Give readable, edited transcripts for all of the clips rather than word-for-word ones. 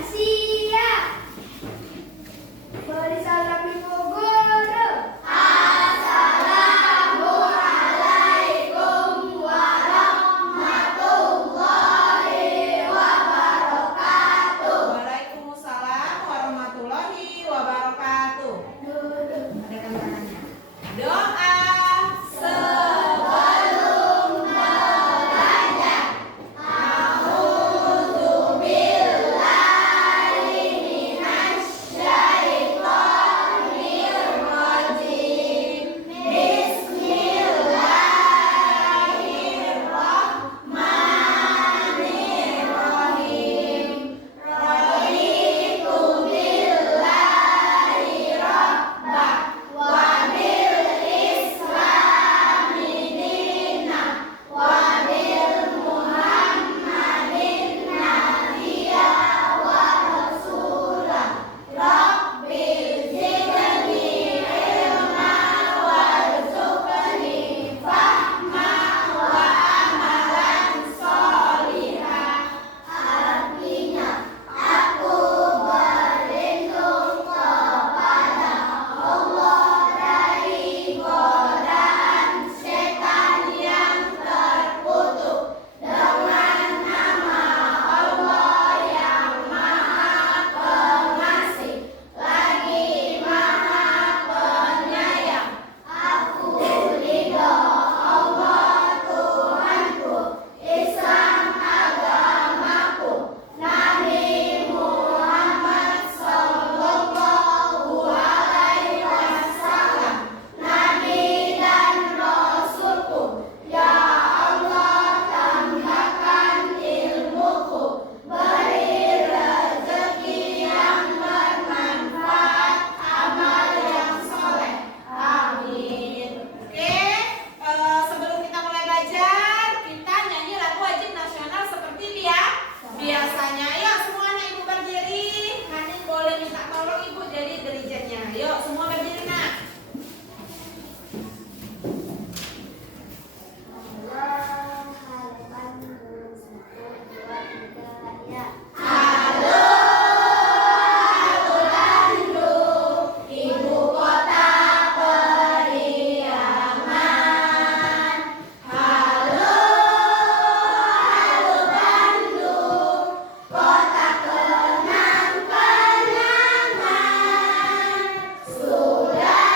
Siap. Beri salam ibu guru. Assalamualaikum warahmatullahi wabarakatuh. Waalaikumsalam warahmatullahi wabarakatuh. Adakan tangannya. Doa Sebelum belajar, a'udzubillahi minasyaitonirrajim. Bismillahirrahmanirrahim. Raditu billahi rabba wa bil islami dina wa bil muhammadin nabiyya wa rasulah. Rabbi zidni ilma warzuqni fahma wa amalan sholihah. Artinya, aku berlindung kepada Allah dari godaan setan yang terkutuk dengan nama Allah yang Maha Pengasih lagi Maha Penyayang. Aku ridho Allah Tuhanku, Islam agamaku, Nabi Muhammad sallallahu alaihi wasallam, Nabi dan Rasulku. Ya Allah, tambahkan ilmuku, beri rezeki yang bermanfaat, amal yang soleh. Amin. Oke, sebelum kita mulai belajar, kita nyanyi lagu wajib nasional seperti biasanya. Ayo semua anak ibu berdiri. Hanin boleh minta tolong ibu jadi dirijennya. Yuk semua berdiri nak. Halo, halo Bandung, ibu kota periaman. Halo, halo Bandung, kota kenang-kenangan. Sudah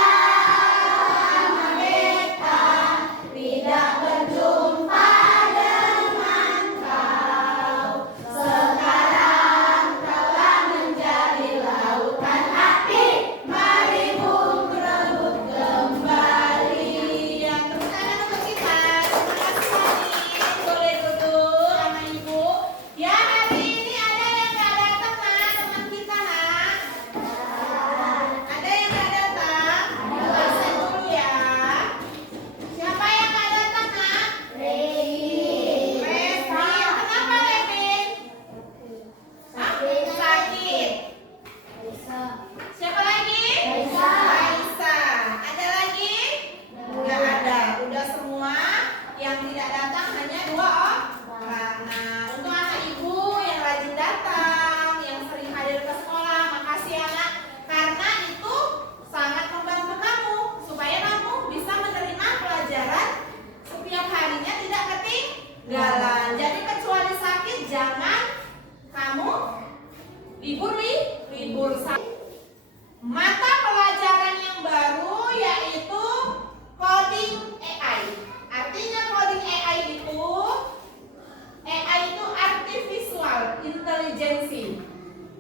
lama kita tidak berjumpa dengan kau. Sekarang telah menjadi lautan hati, mari bung rebut kembali. Ya, tepuk tangan untuk kita. Terima kasih Hanin. Boleh duduk sama ibu. Ya, hari ini ada yang nggak datang nak, teman kita nak. Ada yang nggak datang? Absen dulu ya. Siapa yang nggak datang nak? Levin. Kenapa Levin? Hah? Sakit. Siapa lagi? Raisa. Ada lagi? Nggak ada. Udah semua. Yang tidak datang hanya 2 orang. Nah, untuk anak ibu yang rajin datang, yang sering hadir ke sekolah, makasih ya nak. Karena itu sangat membantu kamu supaya kamu bisa menerima pelajaran setiap harinya tidak ketinggalan. Jadi kecuali sakit jangan kamu libur sakit. Mata pelajaran yang baru yaitu coding AI. Artinya coding AI itu artificial intelligence.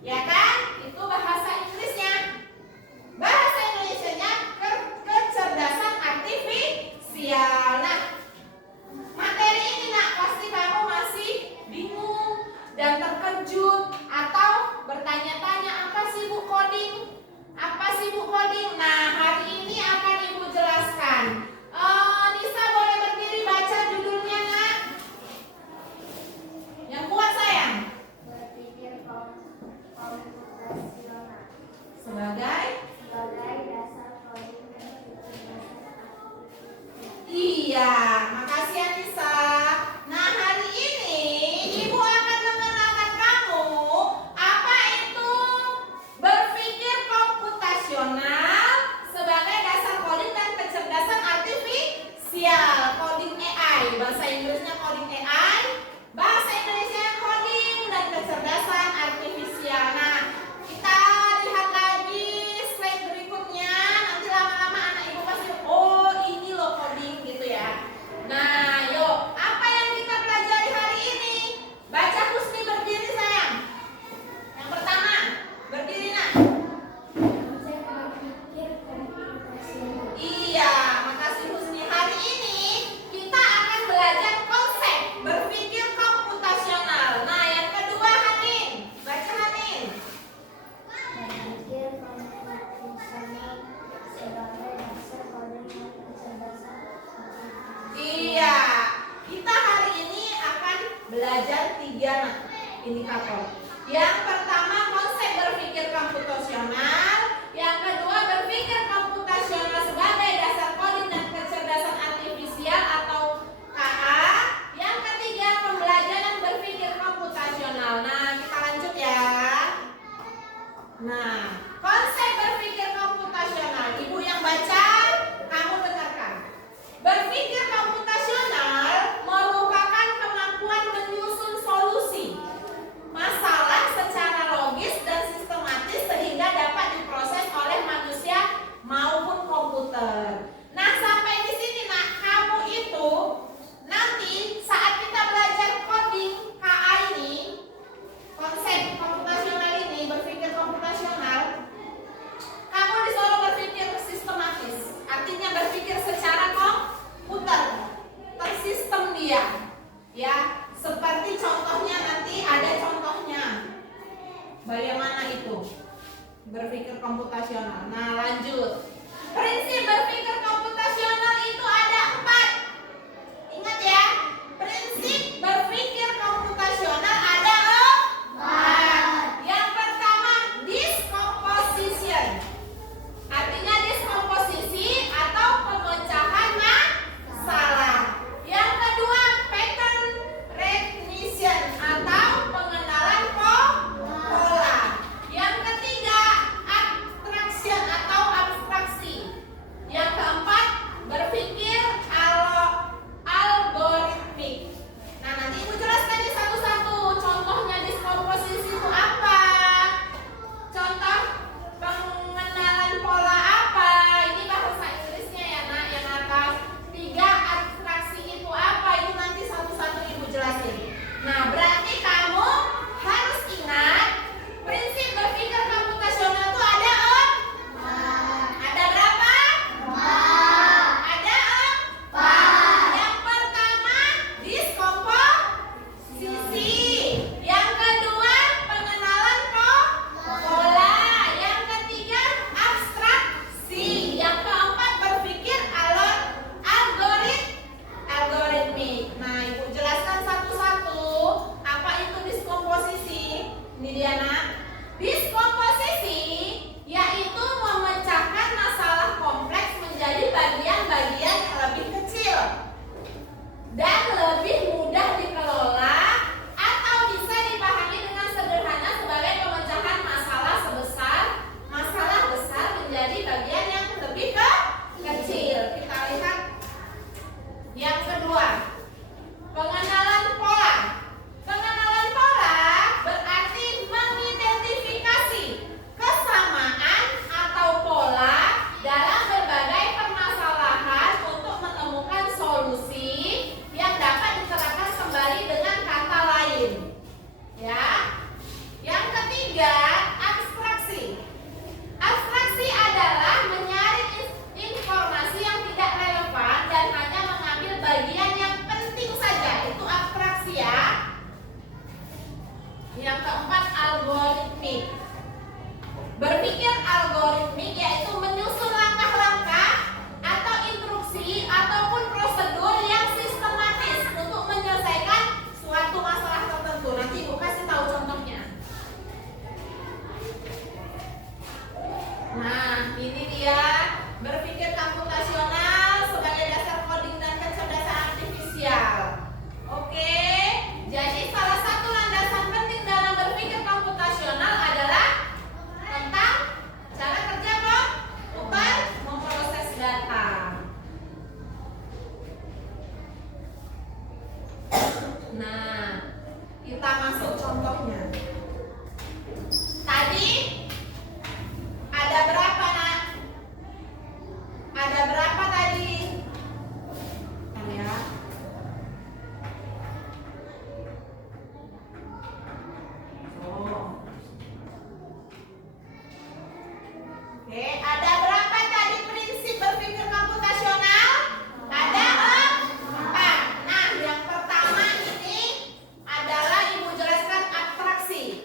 Ya kan? Itu bahasa Inggrisnya. Bahasa Indonesianya kecerdasan artifisial. Nah, materi ini nak pasti kamu masih bingung dan terkejut atau bertanya-tanya apa sih Bu coding? Apa sih Bu coding? Nah, hari ini akan Ibu jelaskan. Nisa boleh berdiri baca judulnya nak? Yang kuat sayang. Berpikir komputasional Sebagai dasar coding dan kecerdasan artifisial. Iya, makasih Anissa. Nah, hari ini Ibu akan mengenalkan kamu apa indikator. Yang pertama konsep berpikir komputasional, yang kedua berpikir komputasional sebagai dasar coding dan kecerdasan artifisial atau KA, yang ketiga pembelajaran berpikir komputasional. Nah, kita lanjut ya. Nah, konsep berpikir komputasional, Ibu yang baca, kamu dengarkan. Berpikir komputasional merupakan kemampuan menyusun solusi masalah secara logis dan sistematis sehingga dapat diproses oleh manusia maupun komputer. Nah, sampai di sini nak, kamu itu nanti saat kita belajar coding KA ini, konsep komputasional ini, berpikir komputasional, kamu disuruh berpikir sistematis, artinya berpikir secara komputer, tersistem dia, ya. Seperti contohnya nanti ada contohnya. Bagaimana itu? Berpikir komputasional. Nah, lanjut. Prinsip berpikir komputasional itu ada 4. Ingat ya, prinsip berpikir komputasional ada 4. Yang pertama, discomposition. Artinya diskomposisi atau pemecahan masalah. Yang kedua, pattern recognition atau pengenalan pola. Yang ketiga, abstraction atau abstraksi. Yang keempat, berpikir algoritmik. Nah, nanti Ibu jelaskan nih satu-satu. Contohnya diskomposisi itu apa? Contoh pengenalan pola apa? Ini bahasa Inggrisnya ya nak, yang atas. 3, abstraksi itu apa? Itu nanti satu-satu Ibu jelasin. Nah, berarti kamu harus ingat prinsip berpikir komputasional itu ada ada berapa? Ada 4. Yang pertama, diskomposisi. Yang kedua, pengenalan pola. Yang ketiga, abstraksi. Yang keempat, berpikir algoritmik. Nah, Ibu jelaskan satu-satu. Apa itu diskomposisi? Ini dia nak. Diskomposisi yaitu memecahkan masalah kompleks menjadi bagian-bagian yang lebih kecil dan lebih mudah dikelola, atau bisa dipahami dengan sederhana sebagai pemecahan masalah besar menjadi bagian yang lebih kecil. Kita lihat yang kedua, pengenalan pola. Pengenalan pola berarti mengidentifikasi kesamaan atau pola dalam berbagai permasalahan untuk menemukan solusi yang dapat diterapkan kembali dengan kata lain. Ya. Yang ketiga, abstraksi. Abstraksi adalah menyaring informasi yang tidak relevan dan hanya mengambil bagian yang penting saja. Itu abstraksi ya. Yang keempat, algoritmik. Berpikir algoritmik yaitu menyusun langkah-langkah atau instruksi ataupun prosedur yang sistematis untuk menyelesaikan suatu masalah tertentu. Nanti Ibu kasih tahu contohnya. Nah, ini dia berpikir komputasional sebagai dasar coding dan kecerdasan artifisial. Oke, jadi salah satu landasan penting dalam berpikir komputasional adalah tentang cara kerja komputer memproses data. Nah, kita masuk contohnya. Tadi ada berapa nak? Ada berapa tadi? Ya. Oke, ada berapa tadi prinsip berpikir komputasional? Ada 4. Nah, yang pertama ini adalah Ibu jelaskan abstraksi.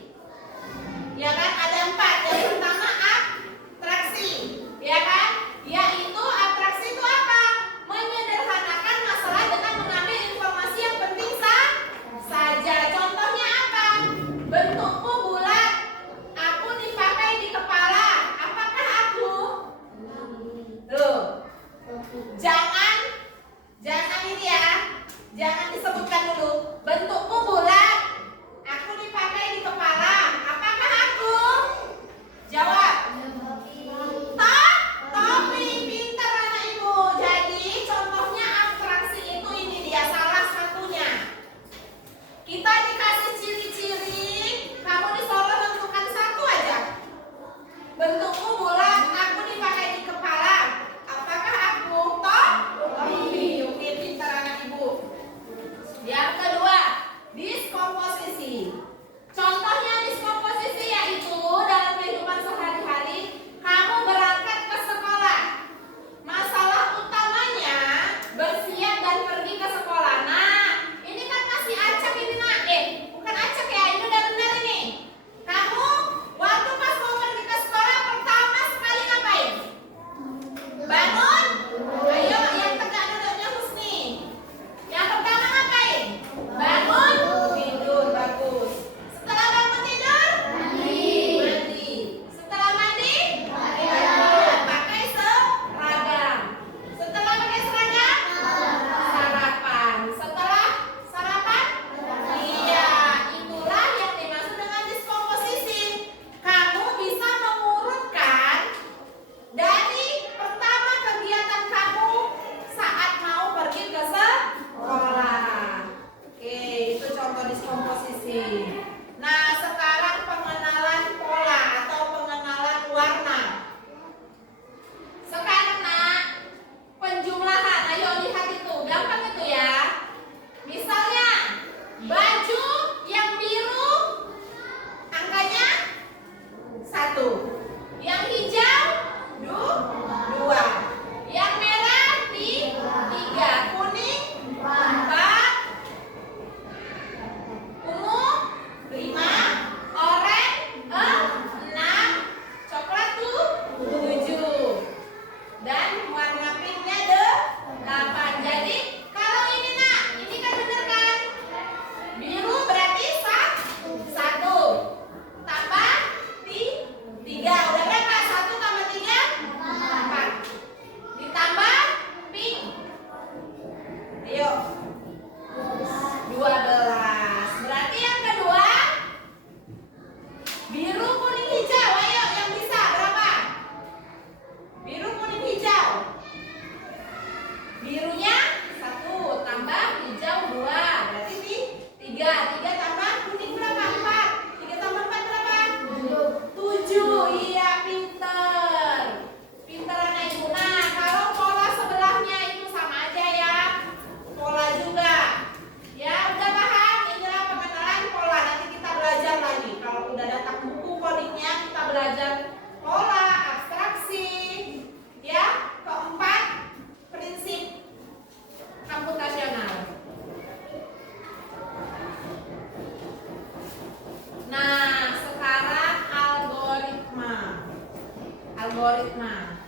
algoritma.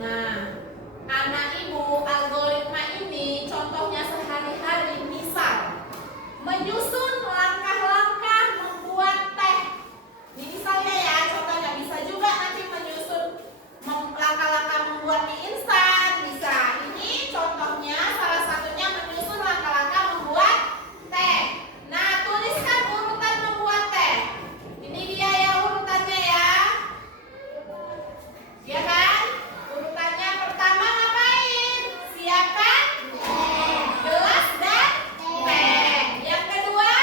Nah, anak ibu, algoritma ini contohnya sehari-hari, misal menyusun langkah-langkah membuat teh. Ini misalnya ya, contohnya bisa juga nanti menyusun langkah-langkah membuat mie instan, bisa. Ini contohnya salah satunya menyusun langkah-langkah membuat teh. Nah, tuliskan urutan membuat teh. Ini dia ya urutannya ya. Ya kan? Urutannya pertama ngapain? Siapkan gelas dan teh. Yang kedua,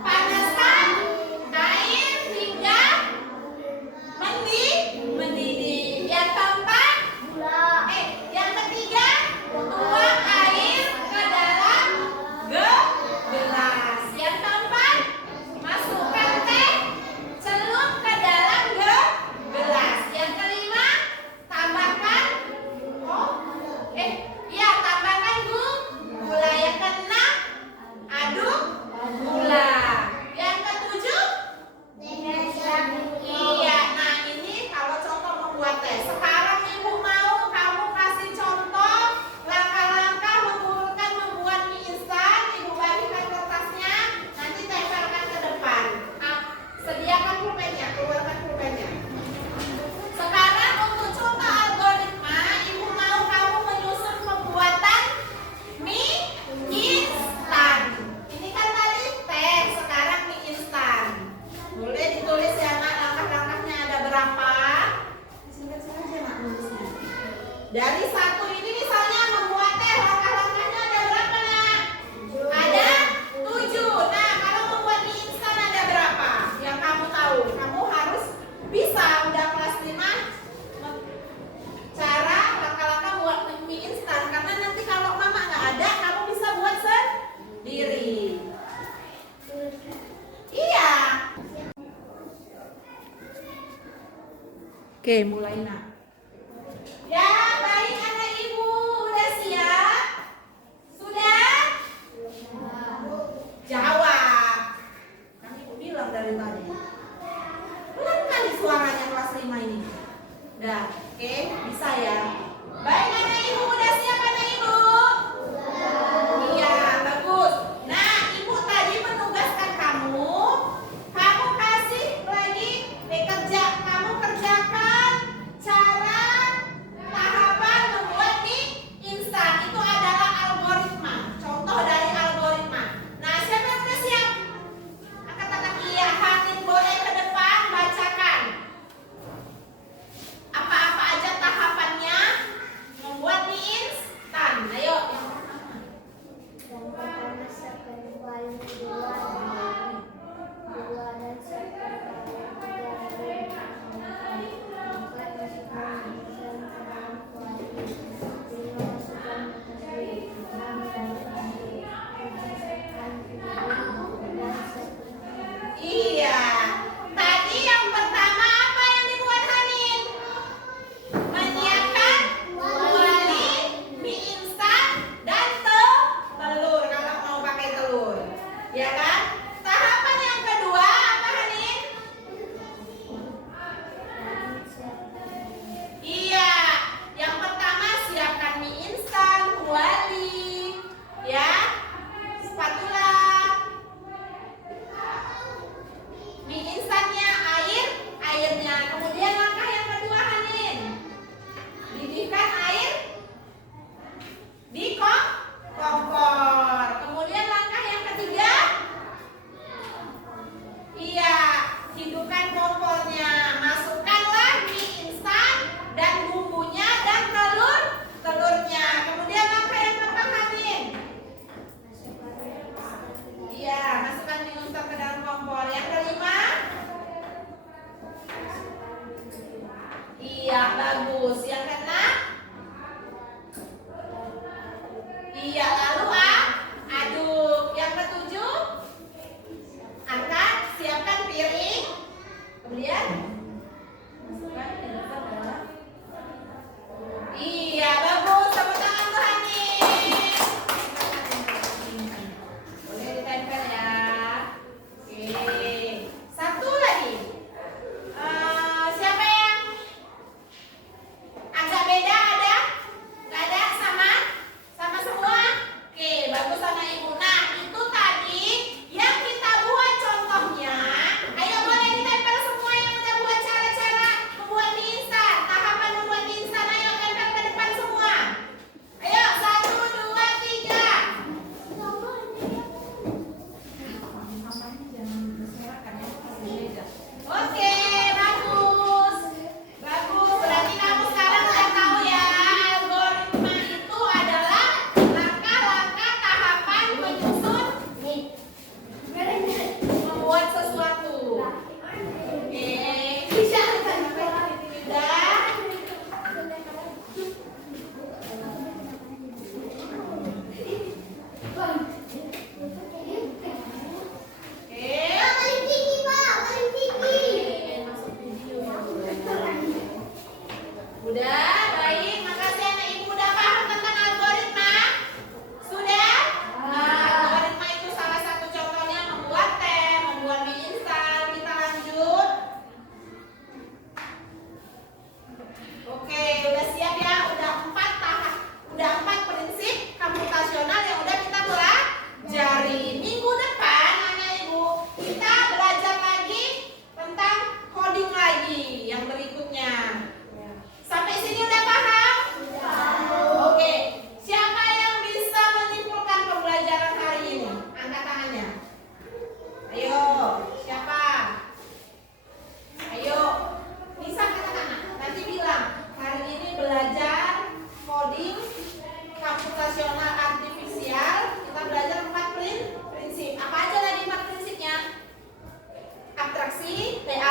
panaskan air hingga mendidih. Yang keempat, yang ketiga, tuang air ke dalam gelas. Yang keempat, masukkan teh, celup ke dalam gelas. Yang kelima, tambahkan tambahkan gula. Yang keenam, aduk gula. Yang ketujuh, iya, nah ini kalau contoh membuat teh. Sekarang ibu mau kamu kasih contoh langkah-langkah mengurutkan membuat mie instan. Ibu bagikan kertasnya, nanti tempelkan ke depan. Sediakan pulpennya, keluarkan pulpennya. Sekarang untuk contoh algoritma, ibu mau kamu menyusun pembuatan mie instan. Ini kan tadi teh, sekarang mie instan. Boleh ditulis ya nak, langkah-langkahnya ada berapa? Singkat-singkat aja nak nulisnya. Dari satu ini misalnya membuat teh, langkah-langkahnya ada berapa nak? Ada 7. Nah, kalau membuat mie instan ada berapa? Yang kamu tahu, kamu harus bisa udah kelas 5 cara langkah-langkah buat mie instan. Karena nanti kalau mama nggak ada, kamu bisa buat sendiri. Iya. Oke, mulai nak. Ya, baik anak ibu, udah siap? Sudah? Jawab. Kan ibu bilang dari tadi. Pelan kali suaranya kelas 5 ini. Udah, oke, bisa ya. Baik anak ibu, udah siap anak ibu? Iya, bagus. Nah, ibu tadi menugaskan kamu kasih lagi kamu kerjakan cara tahapan membuat mie instan. Itu adalah algoritma. Contoh dari algoritma. Nah, siapa yang udah siap? Angkat tangan. Iya, Hanin boleh ke depan bacakan. Apa-apa aja tahapannya?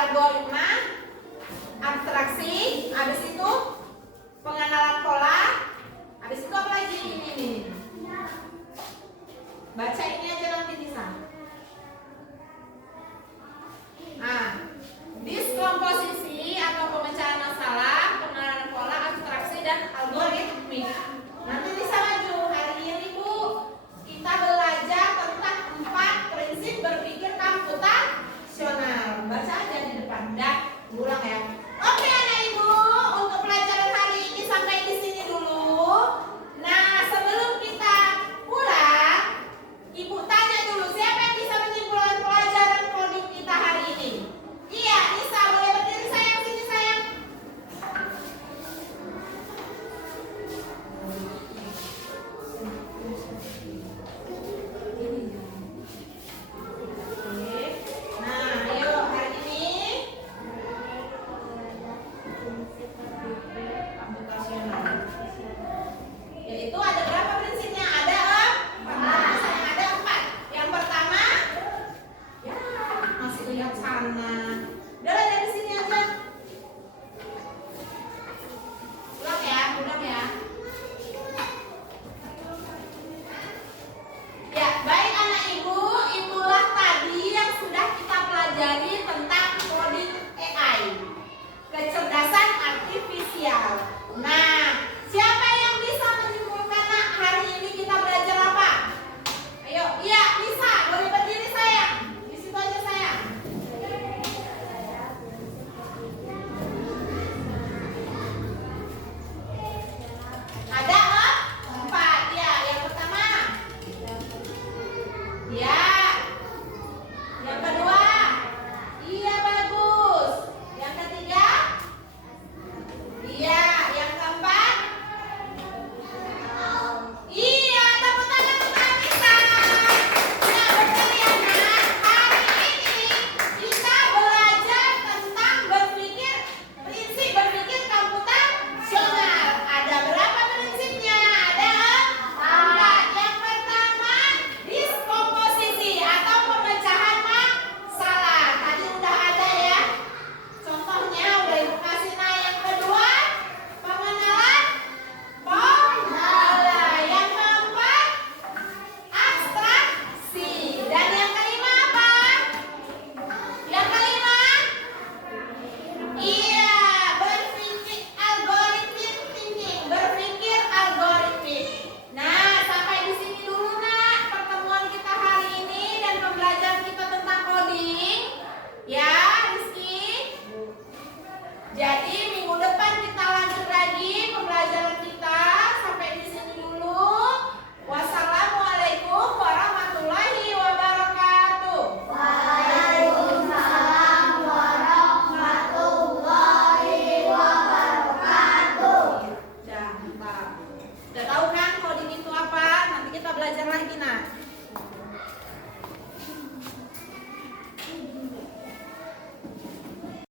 algoritma, abstraksi, habis itu pengenalan pola, habis itu apa lagi? Ini. Baca ini aja nanti bisa. Nah, diskomposisi atau pemecahan masalah, pengenalan pola, abstraksi dan algoritmik. Nanti bisa maju. Hari ini Bu, kita belajar tentang 4 prinsip berpikir komputasional. Baca aja di depan. Dah, ulang ya. Oke anak ibu, untuk pelajaran hari ini sampai di sini dulu. Nah, sebelum kita pulang, ibu tanya dulu siapa yang bisa menyimpulkan pelajaran produk kita hari ini? Iya, Nisa, boleh berdiri sayang, sini sayang. Oke. Nah, ayo hari ini komputasional. Yaitu ada berapa prinsipnya? Ada 4. Sayang, ada 4. Yang pertama, ya masih lihat sana.